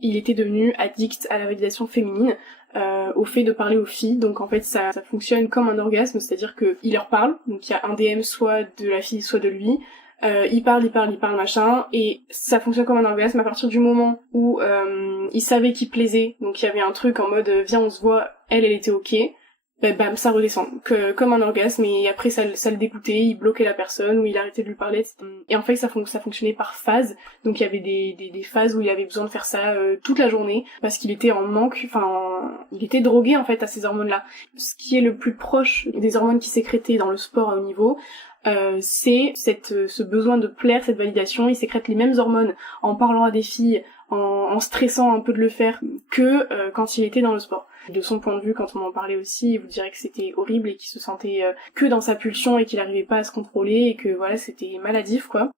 il était devenu addict à la validation féminine, au fait de parler aux filles. Donc en fait ça fonctionne comme un orgasme, c'est-à-dire que il leur parle, donc il y a un DM soit de la fille soit de lui, il parle machin, et ça fonctionne comme un orgasme à partir du moment où il savait qu'il plaisait, donc il y avait un truc en mode viens on se voit, elle était ok, bam, ça redescend, comme un orgasme, et après ça le dégoûtait, il bloquait la personne, ou il arrêtait de lui parler, etc. Et en fait ça fonctionnait par phase, donc il y avait des phases où il avait besoin de faire ça toute la journée, parce qu'il était en manque, il était drogué en fait à ces hormones-là. Ce qui est le plus proche des hormones qui sécrétaient dans le sport à haut niveau, c'est ce besoin de plaire, cette validation. Il sécrète les mêmes hormones en parlant à des filles, en stressant un peu de le faire, que quand il était dans le sport. De son point de vue, quand on en parlait aussi, il vous dirait que c'était horrible et qu'il se sentait que dans sa pulsion et qu'il n'arrivait pas à se contrôler et que voilà, c'était maladif quoi.